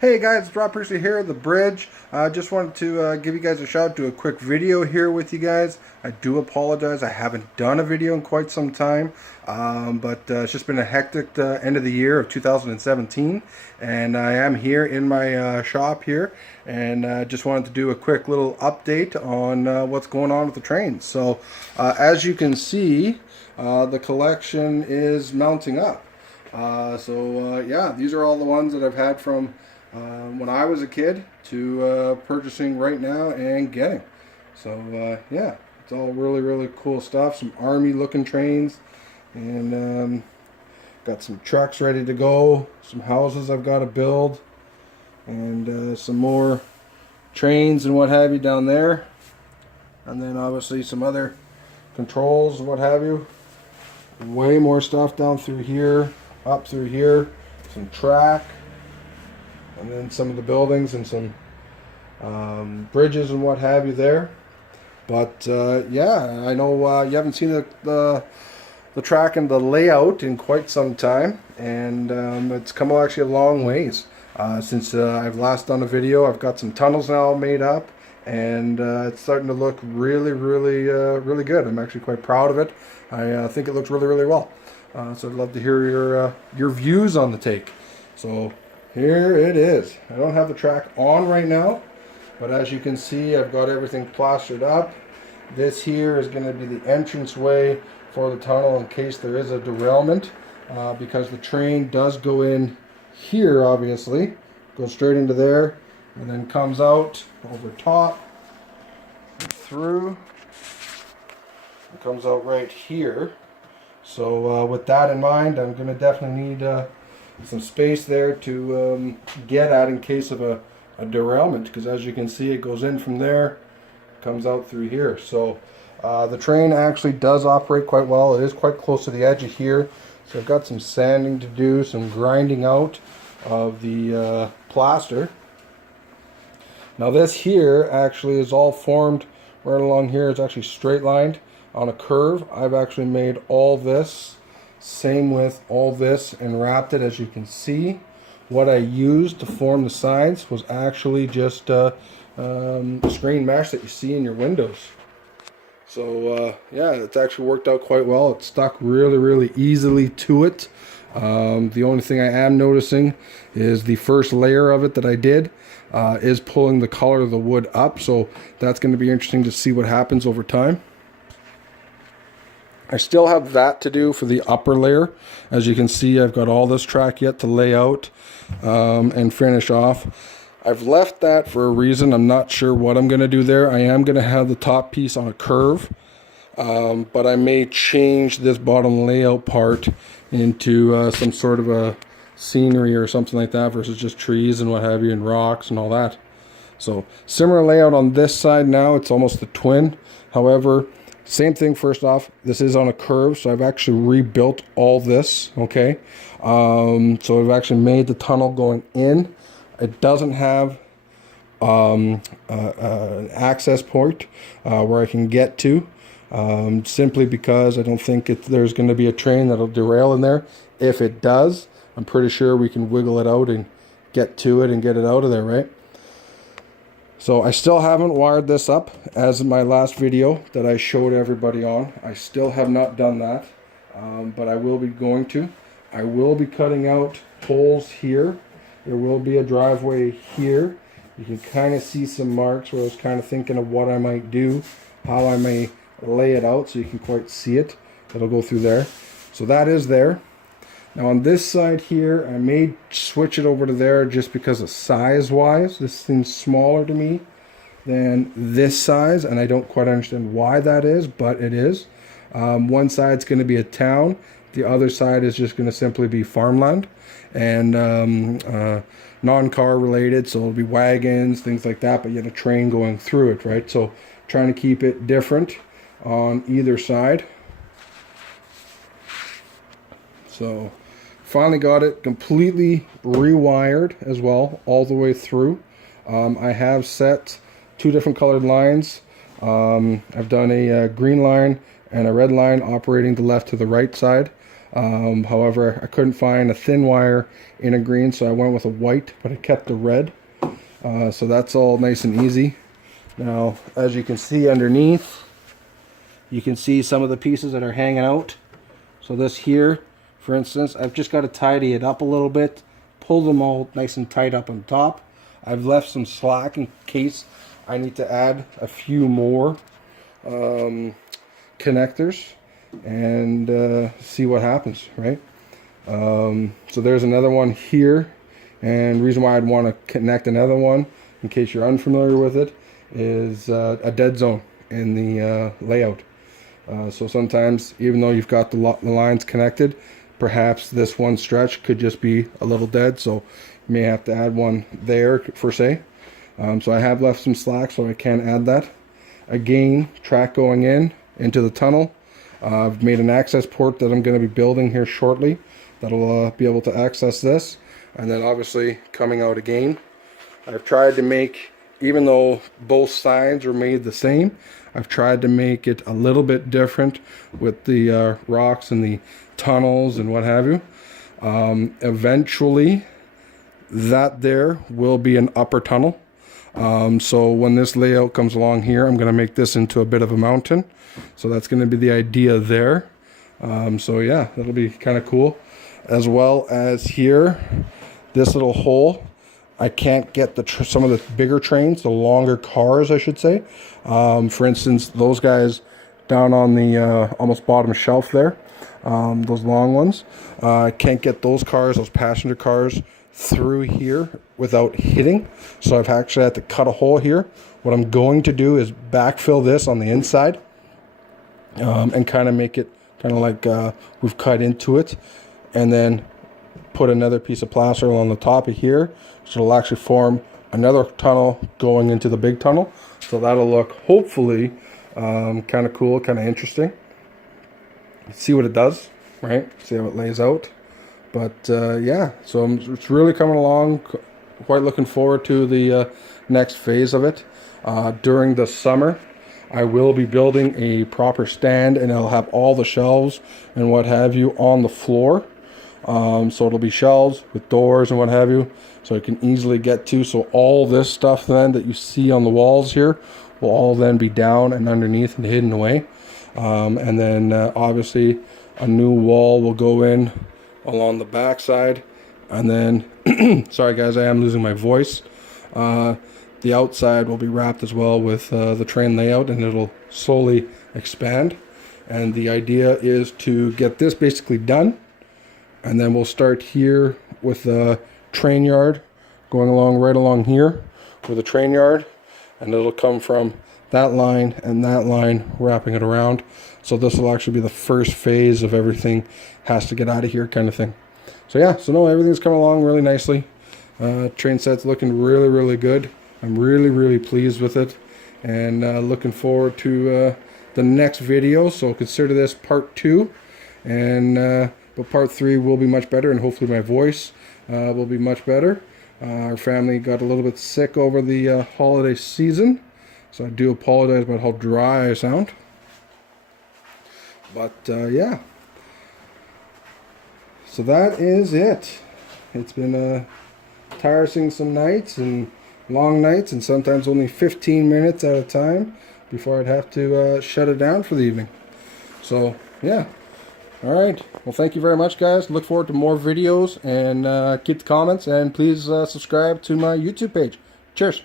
Hey guys, it's Priestley here, the bridge. I just wanted to give you guys a shout, do a quick video here with you guys. I do apologize, I haven't done a video in quite some time, but it's just been a hectic end of the year of 2017, and I am here in my shop here, and just wanted to do a quick little update on what's going on with the trains. So as you can see, the collection is mounting up. Yeah, these are all the ones that I've had from when I was a kid to purchasing right now and getting. So yeah, it's all really cool stuff. Some army looking trains, and got some trucks ready to go, some houses I've got to build, and some more trains and what have you down there, and then obviously some other controls and what have you. Way more stuff down through here, up through here, some track, and then some of the buildings and some bridges and what have you there. But yeah, I know you haven't seen the track and the layout in quite some time, and it's come actually a long ways since I've last done a video. I've got some tunnels now made up, and it's starting to look really good. I'm actually quite proud of it. I think it looks really well. So I'd love to hear your views on the take. So here it is. I don't have the track on right now, but as you can see, I've got everything plastered up. This here is going to be the entrance way for the tunnel in case there is a derailment, because the train does go in here, obviously, goes straight into there, and then comes out over top and through. It comes out right here. So with that in mind, I'm going to definitely need some space there to get at in case of a derailment, because as you can see, it goes in from there, comes out through here. So the train actually does operate quite well. It is quite close to the edge of here, so I've got some sanding to do, some grinding out of the plaster. Now this here actually is all formed right along here. It's actually straight lined on a curve. I've actually made all this same with all this and wrapped it. As you can see, what I used to form the sides was actually just screen mesh that you see in your windows. So yeah, it's actually worked out quite well. It stuck really easily to it. The only thing I am noticing is the first layer of it that I did is pulling the color of the wood up, so that's going to be interesting to see what happens over time. I still have that to do for the upper layer. As you can see, I've got all this track yet to lay out and finish off. I've left that for a reason. I'm not sure what I'm going to do there. I am going to have the top piece on a curve, but I may change this bottom layout part into some sort of a scenery or something like that versus just trees and what have you and rocks and all that. So similar layout on this side now. It's almost the twin. However, same thing. First off, this is on a curve, so I've actually rebuilt all this. Okay, so I've actually made the tunnel going in. It doesn't have an access point where I can get to, simply because I don't think there's going to be a train that'll derail in there. If it does, I'm pretty sure we can wiggle it out and get to it and get it out of there, right? So I still haven't wired this up as in my last video that I showed everybody on. I still have not done that, but I will be going to. I will be cutting out holes here. There will be a driveway here. You can kind of see some marks where I was kind of thinking of what I might do, how I may lay it out so you can quite see it. It'll go through there. So that is there. Now on this side here, I may switch it over to there just because of size-wise. This seems smaller to me than this size, and I don't quite understand why that is, but it is. One side's going to be a town. The other side is just going to simply be farmland and non-car related, so it'll be wagons, things like that, but you have a train going through it, right? So trying to keep it different on either side. So finally got it completely rewired as well, all the way through. I have set two different colored lines. I've done a green line and a red line operating the left to the right side. However, I couldn't find a thin wire in a green, so I went with a white, but I kept the red. So that's all nice and easy. Now, as you can see underneath, you can see some of the pieces that are hanging out. So this here, for instance, I've just got to tidy it up a little bit, pull them all nice and tight up on top. I've left some slack in case I need to add a few more connectors and see what happens, right? So there's another one here, and the reason why I'd want to connect another one, in case you're unfamiliar with it, is a dead zone in the layout. So sometimes, even though you've got the lines connected, perhaps this one stretch could just be a little dead, so you may have to add one there for say. So I have left some slack, so I can add that. Again, track going into the tunnel. I've made an access port that I'm going to be building here shortly that'll be able to access this, and then obviously coming out again. I've tried to make, even though both sides are made the same, I've tried to make it a little bit different with the rocks and the tunnels and what have you. Eventually that there will be an upper tunnel. So when this layout comes along here, I'm going to make this into a bit of a mountain. So that's going to be the idea there. So yeah, that'll be kind of cool. As well as here, this little hole, I can't get some of the bigger trains, the longer cars, I should say. For instance, those guys down on the almost bottom shelf there, those long ones, I can't get those cars, those passenger cars, through here without hitting. So I've actually had to cut a hole here. What I'm going to do is backfill this on the inside and kind of make it kind of like we've cut into it, and then put another piece of plaster on the top of here, so it'll actually form another tunnel going into the big tunnel. So that'll look hopefully kind of cool, kind of interesting. See what it does, right? See how it lays out. But yeah, so it's really coming along. Quite looking forward to the next phase of it. During the summer, I will be building a proper stand, and it'll have all the shelves and what have you on the floor. So it'll be shelves with doors and what have you, so I can easily get to. So all this stuff then that you see on the walls here will all then be down and underneath and hidden away. And then obviously a new wall will go in along the back side. And then, sorry guys, I am losing my voice. The outside will be wrapped as well with the train layout, and it'll slowly expand. And the idea is to get this basically done. And then we'll start here with the train yard, going along right along here with the train yard, and it'll come from that line and that line, wrapping it around. So this will actually be the first phase of everything has to get out of here kind of thing. So yeah, so no, everything's coming along really nicely. Train set's looking really, really good. I'm really, really pleased with it, and looking forward to the next video. So consider this part 2, and but part 3 will be much better, and hopefully my voice will be much better. Our family got a little bit sick over the holiday season, so I do apologize about how dry I sound. But yeah, so that is it. It's been tiresome some nights and long nights, and sometimes only 15 minutes at a time before I'd have to shut it down for the evening. So yeah. Alright, well thank you very much guys. Look forward to more videos, and keep the comments, and please subscribe to my YouTube page. Cheers.